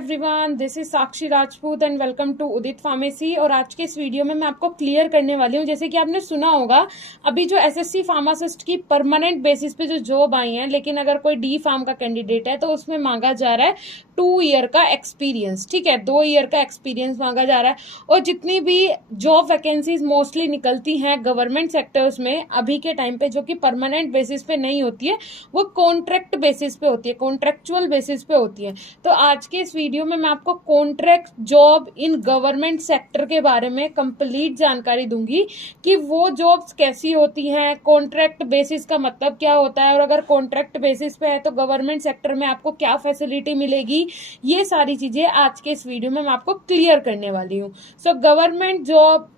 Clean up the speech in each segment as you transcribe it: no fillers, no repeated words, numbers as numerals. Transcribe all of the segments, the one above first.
Everyone, this is Sakshi Rajput and welcome to Udit pharmacy. और आज के इस वीडियो में मैं आपको क्लियर करने वाली हूँ, जैसे कि आपने सुना होगा अभी जो एसएससी फार्मासिस्ट की परमानेंट बेसिस पे जो जॉब आई है, लेकिन अगर कोई डी फार्म का कैंडिडेट है तो उसमें मांगा जा रहा है 2 ईयर का एक्सपीरियंस। ठीक है, 2 ईयर का एक्सपीरियंस मांगा जा रहा है। और जितनी भी जॉब वैकेंसीज मोस्टली निकलती हैं गवर्नमेंट सेक्टर्स में अभी के टाइम पे, जो कि परमानेंट बेसिस पे नहीं होती है, वो कॉन्ट्रैक्ट बेसिस पे होती है, कॉन्ट्रेक्चुअल बेसिस पे होती है। तो आज के इस वीडियो में मैं आपको contract job in government sector के बारे में कंप्लीट जानकारी दूंगी कि वो जॉब्स कैसी होती हैं, कॉन्ट्रैक्ट बेसिस का मतलब क्या होता है, और अगर कॉन्ट्रैक्ट बेसिस पे है तो गवर्नमेंट सेक्टर में आपको क्या फैसिलिटी मिलेगी। ये सारी चीजें आज के इस वीडियो में मैं आपको क्लियर करने वाली हूँ। सो गवर्नमेंट जॉब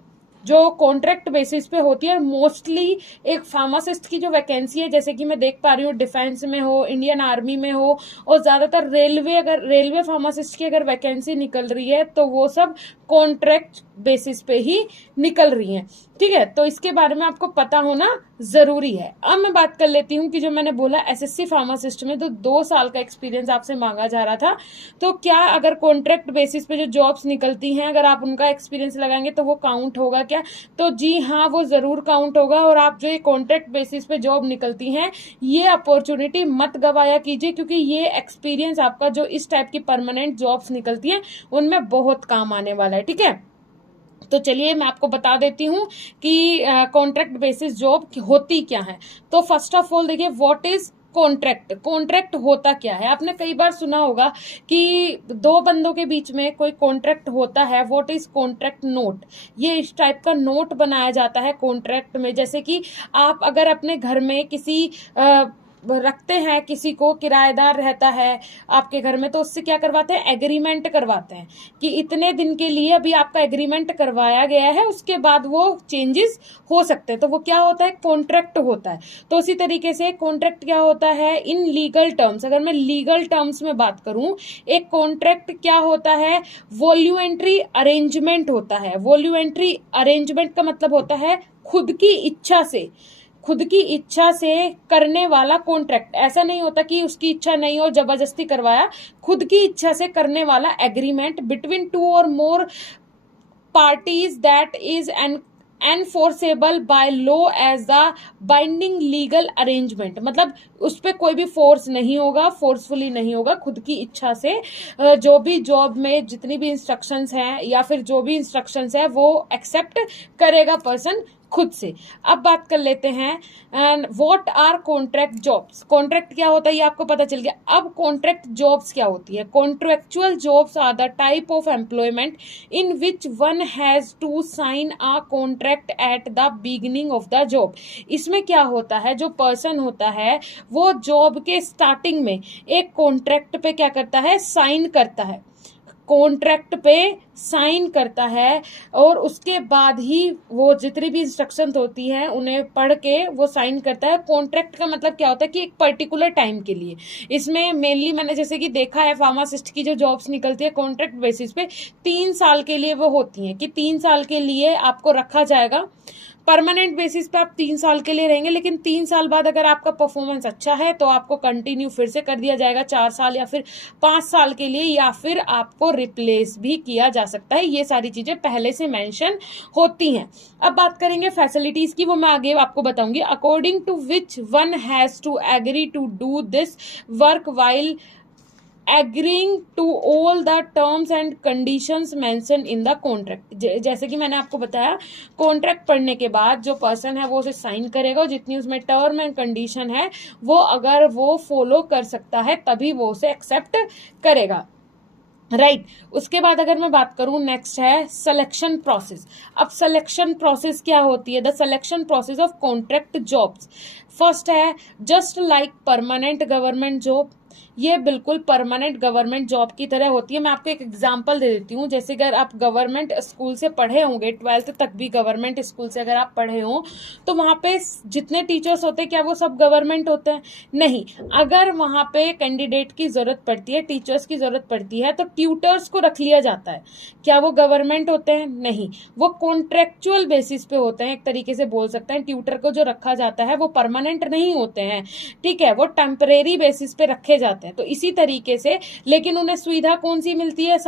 जो कॉन्ट्रैक्ट बेसिस पे होती है, मोस्टली एक फार्मासिस्ट की जो वैकेंसी है, जैसे कि मैं देख पा रही हूँ डिफेंस में हो, इंडियन आर्मी में हो, और ज्यादातर रेलवे, अगर रेलवे फार्मासिस्ट की अगर वैकेंसी निकल रही है तो वो सब कॉन्ट्रैक्ट बेसिस पे ही निकल रही है। ठीक है, तो इसके बारे में आपको पता होना जरूरी है। अब मैं बात कर लेती हूँ कि जो मैंने बोला एसएससी फार्मासिस्ट में तो 2 साल का एक्सपीरियंस आपसे मांगा जा रहा था, तो क्या अगर कॉन्ट्रैक्ट बेसिस पे जो जॉब्स निकलती हैं अगर आप उनका एक्सपीरियंस लगाएंगे तो वो काउंट होगा क्या? तो जी हाँ, वो जरूर काउंट होगा। और आप जो ये कॉन्ट्रैक्ट बेसिस पे जॉब निकलती हैं, ये अपॉर्चुनिटी मत गवाया कीजिए, क्योंकि ये एक्सपीरियंस आपका जो इस टाइप की परमानेंट जॉब्स निकलती हैं उनमें बहुत काम आने वाला है। ठीक है, तो चलिए मैं आपको बता देती हूँ कि कॉन्ट्रैक्ट बेसिस जॉब होती क्या है। तो फर्स्ट ऑफ ऑल देखिए, व्हाट इज कॉन्ट्रैक्ट। कॉन्ट्रैक्ट होता क्या है? आपने कई बार सुना होगा कि 2 बंदों के बीच में कोई कॉन्ट्रैक्ट होता है। What is contract note? ये इस टाइप का नोट बनाया जाता है कॉन्ट्रैक्ट में। जैसे कि आप अगर अपने घर में किसी रखते हैं, किसी को किराएदार रहता है आपके घर में, तो उससे क्या करवाते हैं? एग्रीमेंट करवाते हैं कि इतने दिन के लिए अभी आपका एग्रीमेंट करवाया गया है, उसके बाद वो चेंजेस हो सकते हैं, तो वो क्या होता है? कॉन्ट्रैक्ट होता है। तो उसी तरीके से कॉन्ट्रैक्ट क्या होता है इन लीगल टर्म्स? अगर मैं लीगल टर्म्स में बात करूं, एक कॉन्ट्रैक्ट क्या होता है? वॉल्यूंटरी अरेंजमेंट होता है। वॉल्यूंटरी अरेंजमेंट का मतलब होता है खुद की इच्छा से करने वाला कॉन्ट्रैक्ट। ऐसा नहीं होता कि उसकी इच्छा नहीं हो, जबरदस्ती करवाया। खुद की इच्छा से करने वाला एग्रीमेंट बिटवीन 2 और more parties that is enforceable by law as the binding legal arrangement. मतलब उस पर कोई भी फोर्स नहीं होगा, फोर्सफुली नहीं होगा, खुद की इच्छा से जो भी जॉब में जितनी भी इंस्ट्रक्शंस हैं या फिर जो भी इंस्ट्रक्शंस है वो एक्सेप्ट करेगा पर्सन खुद से। अब बात कर लेते हैं and what are contract jobs. Contract क्या होता है ये आपको पता चल गया। अब कॉन्ट्रैक्ट जॉब्स क्या होती है? Contractual jobs are the type of employment in which one has to sign a contract at the beginning of the job. इसमें क्या होता है, जो पर्सन होता है वो जॉब के स्टार्टिंग में एक कॉन्ट्रैक्ट पे क्या करता है? साइन करता है। कॉन्ट्रैक्ट पे साइन करता है और उसके बाद ही वो जितनी भी इंस्ट्रक्शन होती हैं उन्हें पढ़ के वो साइन करता है। कॉन्ट्रैक्ट का मतलब क्या होता है कि एक पर्टिकुलर टाइम के लिए। इसमें मेनली मैंने जैसे कि देखा है फार्मासिस्ट की जो जॉब्स निकलती है कॉन्ट्रैक्ट बेसिस पे 3 साल के लिए वो होती हैं, कि 3 साल के लिए आपको रखा जाएगा। परमानेंट बेसिस पे आप 3 साल के लिए रहेंगे, लेकिन 3 साल बाद अगर आपका परफॉर्मेंस अच्छा है तो आपको कंटिन्यू फिर से कर दिया जाएगा 4 साल या फिर 5 साल के लिए, या फिर आपको रिप्लेस भी किया जा सकता है। ये सारी चीजें पहले से मेंशन होती हैं। अब बात करेंगे फैसिलिटीज की, वो मैं आगे आपको बताऊंगी। According to which one has to agree to do this work while agreeing to all the terms and conditions mentioned in the contract। जैसे कि मैंने आपको बताया, कॉन्ट्रैक्ट पढ़ने के बाद जो पर्सन है वो उसे साइन करेगा और जितनी उसमें टर्म एंड कंडीशन है वो अगर वो फॉलो कर सकता है तभी वो उसे एक्सेप्ट करेगा। राइट उसके बाद अगर मैं बात करूं, नेक्स्ट है सिलेक्शन प्रोसेस। अब सिलेक्शन प्रोसेस क्या होती है? The selection process of contract jobs. First है just like permanent government job. ये बिल्कुल परमानेंट गवर्नमेंट जॉब की तरह होती है। मैं आपको एक एग्जांपल दे देती हूँ। जैसे अगर आप गवर्नमेंट स्कूल से पढ़े होंगे, 12th तक भी गवर्नमेंट स्कूल से अगर आप पढ़े हो, तो वहां पे जितने टीचर्स होते हैं क्या वो सब गवर्नमेंट होते हैं? नहीं। अगर वहां पे कैंडिडेट की जरूरत पड़ती है, टीचर्स की जरूरत पड़ती है, तो ट्यूटर्स को रख लिया जाता है। क्या वो गवर्नमेंट होते हैं? नहीं, वो कॉन्ट्रेक्चुअल बेसिस पे होते हैं, एक तरीके से बोल सकते हैं। ट्यूटर को जो रखा जाता है वो परमानेंट नहीं होते हैं, ठीक है, वो टेम्परेरी बेसिस पे रखे जाते जाते हैं। तो इसी तरीके से, लेकिन उन्हें सुविधा कौन सी मिलती है?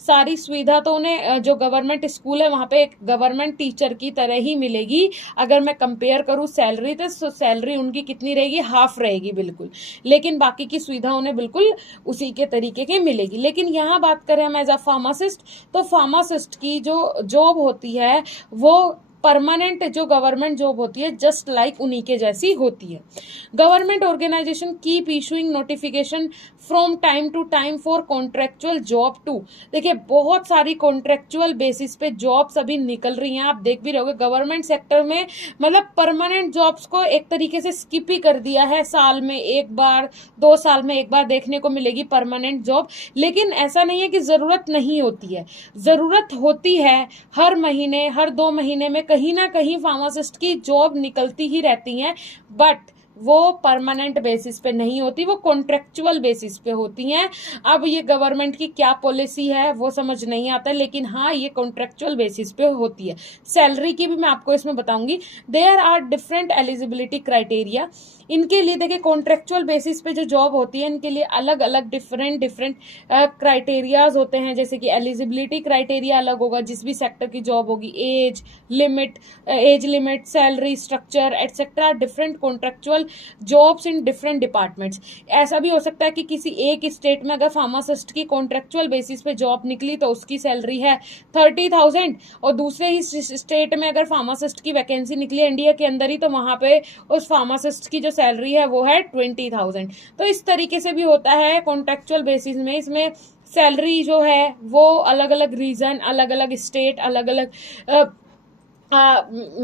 सारी सुविधा तो उन्हें जो गवर्नमेंट स्कूल है वहां पे एक गवर्नमेंट टीचर की तरह ही मिलेगी। अगर मैं कंपेयर करूं सैलरी, तो सैलरी उनकी कितनी रहेगी? हाफ रहेगी बिल्कुल, लेकिन बाकी की सुविधा उन्हें बिल्कुल उसी के तरीके की मिलेगी। लेकिन यहाँ बात करें हम एज अ फार्मासिस्ट, तो फार्मासिस्ट की जो जॉब होती है वो परमानेंट जो गवर्नमेंट जॉब होती है जस्ट लाइक उन्हीं के जैसी होती है। Government organisation keep issuing notification from time to time for contractual job too. देखिए बहुत सारी कॉन्ट्रेक्चुअल बेसिस पे जॉब्स अभी निकल रही हैं, आप देख भी रहोगे गवर्नमेंट सेक्टर में, मतलब परमानेंट जॉब्स को एक तरीके से स्किप ही कर दिया है। साल में एक बार, 2 साल में एक बार देखने को मिलेगी परमानेंट जॉब, लेकिन ऐसा नहीं है कि जरूरत नहीं होती है, जरूरत होती है। हर महीने, हर 2 महीने में कहीं ना कहीं फार्मासिस्ट की जॉब निकलती ही रहती हैं, बट वो परमानेंट बेसिस पे नहीं होती, वो कॉन्ट्रेक्चुअल बेसिस पे होती हैं। अब ये गवर्नमेंट की क्या पॉलिसी है वो समझ नहीं आता, लेकिन हाँ ये कॉन्ट्रेक्चुअल बेसिस पे होती है। सैलरी की भी मैं आपको इसमें बताऊंगी। There are different eligibility criteria. इनके लिए देखिए कॉन्ट्रेक्चुअल बेसिस पे जो जॉब होती है इनके लिए अलग अलग डिफरेंट क्राइटेरियाज होते हैं। जैसे कि एलिजिबिलिटी क्राइटेरिया अलग होगा जिस भी सेक्टर की जॉब होगी, age limit, salary structure etcetera, different contractual jobs in different departments. ऐसा भी हो सकता है कि किसी एक स्टेट में अगर फार्मासिस्ट की कॉन्ट्रेक्चुअल बेसिस पे जॉब निकली तो उसकी सैलरी है 30,000, और दूसरे ही स्टेट में अगर फार्मासिस्ट की वैकेंसी निकली इंडिया के अंदर ही, तो वहां पे उस फार्मासिस्ट की जो सैलरी है वो है 20,000। तो इस तरीके से भी होता है कॉन्ट्रेक्चुअल बेसिस में। इसमें सैलरी जो है वो अलग अलग रीजन, अलग अलग स्टेट, अलग अलग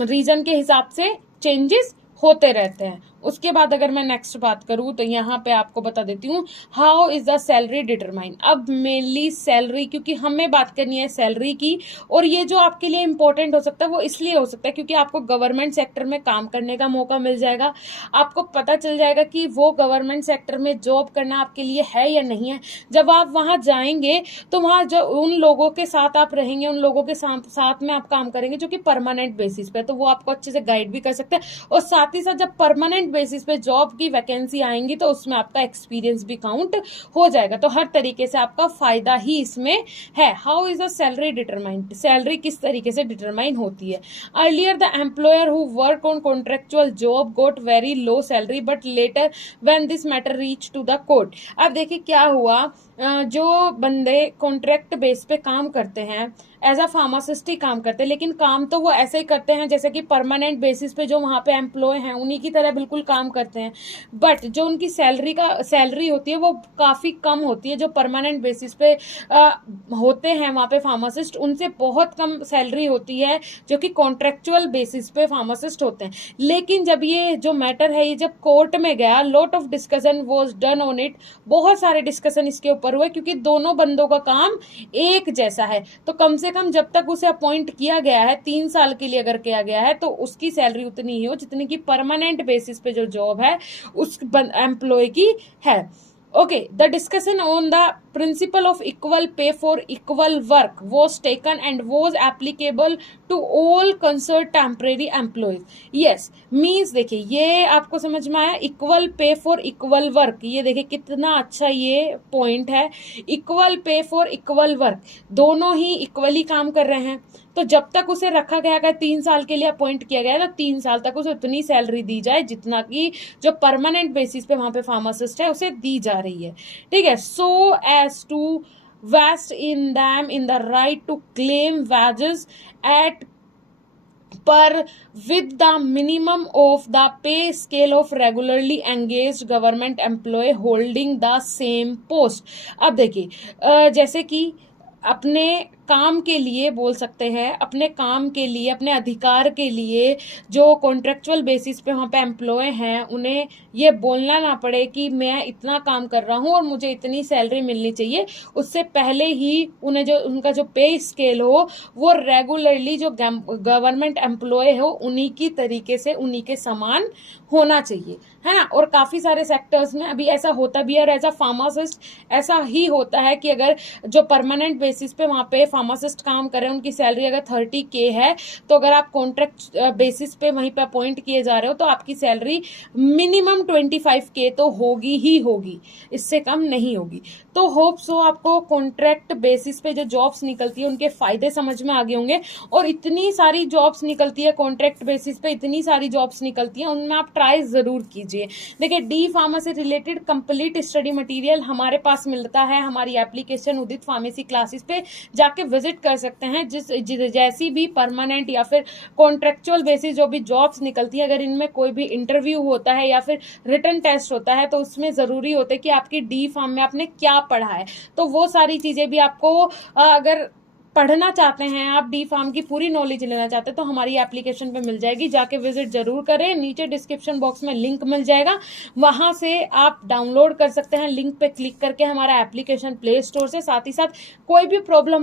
रीजन के हिसाब से चेंजेस होते रहते हैं। उसके बाद अगर मैं नेक्स्ट बात करूं तो यहाँ पे आपको बता देती हूँ how is the salary determine. अब मेनली सैलरी, क्योंकि हमें बात करनी है सैलरी की, और ये जो आपके लिए इंपॉर्टेंट हो सकता है वो इसलिए हो सकता है क्योंकि आपको गवर्नमेंट सेक्टर में काम करने का मौका मिल जाएगा। आपको पता चल जाएगा कि वो गवर्नमेंट सेक्टर में जॉब करना आपके लिए है या नहीं है। जब आप वहां जाएंगे तो वहां जो उन लोगों के साथ आप रहेंगे, उन लोगों के साथ में आप काम करेंगे जो कि परमानेंट बेसिस पे, तो वो आपको अच्छे से गाइड भी कर सकते हैं। और साथ ही साथ जब परमानेंट बेसिस पे जॉब की वैकेंसी आएंगी तो उसमें आपका एक्सपीरियंस भी काउंट हो जाएगा। तो हर तरीके से आपका फायदा ही इसमें है। How is the salary determined, salary किस तरीके से डिटरमाइन होती है। Earlier the employer who work on contractual job got very low salary but later when this matter reach to the court. अब देखिए क्या हुआ, जो बंदे कॉन्ट्रैक्ट बेस पे काम करते हैं, एज अ फार्मासिस्ट ही काम करते हैं, लेकिन काम तो वो ऐसे ही करते हैं जैसे कि परमानेंट बेसिस पे जो वहां पे एम्प्लॉय हैं उन्हीं की तरह बिल्कुल काम करते हैं, बट जो उनकी सैलरी होती है वो काफी कम होती है। जो परमानेंट बेसिस पे होते हैं वहां पे फार्मासिस्ट, उनसे बहुत कम सैलरी होती है जो कि कॉन्ट्रेक्चुअल बेसिस पे फार्मासिस्ट होते हैं। लेकिन जब ये जो मैटर है ये जब कोर्ट में गया, lot of discussion was done on it, बहुत सारे डिस्कशन इसके ऊपर हुए क्योंकि दोनों बंदों का काम एक जैसा है। तो कम से कम जब तक उसे अपॉइंट किया गया है 3 साल के लिए अगर किया गया है तो उसकी सैलरी उतनी ही हो जितनी की परमानेंट बेसिस पे जो जॉब है उस एम्प्लॉय की है। Okay, the discussion on the principle of equal pay for equal work was taken and was applicable to all concerned temporary employees. Yes, means देखिए ये आपको समझ में आया, equal pay for equal work, ये देखिए कितना अच्छा ये पॉइंट है। equal pay for equal work, दोनों ही इक्वली काम कर रहे हैं, तो जब तक उसे रखा गया है 3 साल के लिए अपॉइंट किया गया है तो 3 साल तक उसे उतनी सैलरी दी जाए जितना की जो परमानेंट बेसिस पे वहां पे फार्मासिस्ट है उसे दी जा रही है। ठीक है, so as to vest in them in the right to claim wages at par with the minimum of the pay scale of regularly engaged government employee holding the same post। अब देखिए जैसे कि अपने काम के लिए बोल सकते हैं, अपने काम के लिए, अपने अधिकार के लिए जो कॉन्ट्रेक्चुअल बेसिस पे वहां पे एम्प्लॉय हैं उन्हें ये बोलना ना पड़े कि मैं इतना काम कर रहा हूं और मुझे इतनी सैलरी मिलनी चाहिए। उससे पहले ही उन्हें जो उनका जो पे स्केल हो वो रेगुलरली जो गवर्नमेंट एम्प्लॉय हो उन्हीं की तरीके से, उन्हीं के समान होना चाहिए, है ना। और काफी सारे सेक्टर्स में अभी ऐसा होता भी है, और एज अ फार्मासिस्ट ऐसा ही होता है कि अगर जो परमानेंट बेसिस पे वहां पे फार्मासिस्ट काम कर रहे हैं, उनकी सैलरी अगर 30K है, तो अगर आप कॉन्ट्रैक्ट बेसिस पे वहीं पे अपॉइंट किए जा रहे हो तो आपकी सैलरी मिनिमम 25K तो होगी ही होगी, इससे कम नहीं होगी। तो होप सो आपको कॉन्ट्रैक्ट बेसिस पे जो जॉब्स निकलती है उनके फायदे समझ में आ गए होंगे। और इतनी सारी जॉब्स निकलती है कॉन्ट्रैक्ट बेसिस पे, इतनी सारी जॉब्स निकलती है, उनमें आप ट्राई जरूर कीजिए। देखिए, डी फार्मा से रिलेटेड कंप्लीट स्टडी मटेरियल हमारे पास मिलता है हमारी एप्लीकेशन उदित फार्मेसी क्लासेस पे जाके विजिट कर सकते हैं। जैसी भी परमानेंट या फिर कॉन्ट्रेक्चुअल बेसिस जो भी जॉब्स निकलती है, अगर इनमें कोई भी इंटरव्यू होता है या फिर रिटन टेस्ट होता है, तो उसमें जरूरी होता है कि आपकी डी फार्म में आपने क्या पढ़ा है। तो वो सारी चीजें भी आपको अगर पढ़ना चाहते हैं, आप डी फार्म की पूरी नॉलेज लेना चाहते हैं, तो हमारी एप्लीकेशन पे मिल जाएगी, जाके विजिट जरूर करें। नीचे डिस्क्रिप्शन बॉक्स में लिंक मिल जाएगा, वहां से आप डाउनलोड कर सकते हैं। लिंक पे क्लिक करके हमारा एप्लीकेशन प्ले स्टोर से, साथ ही साथ कोई भी प्रॉब्लम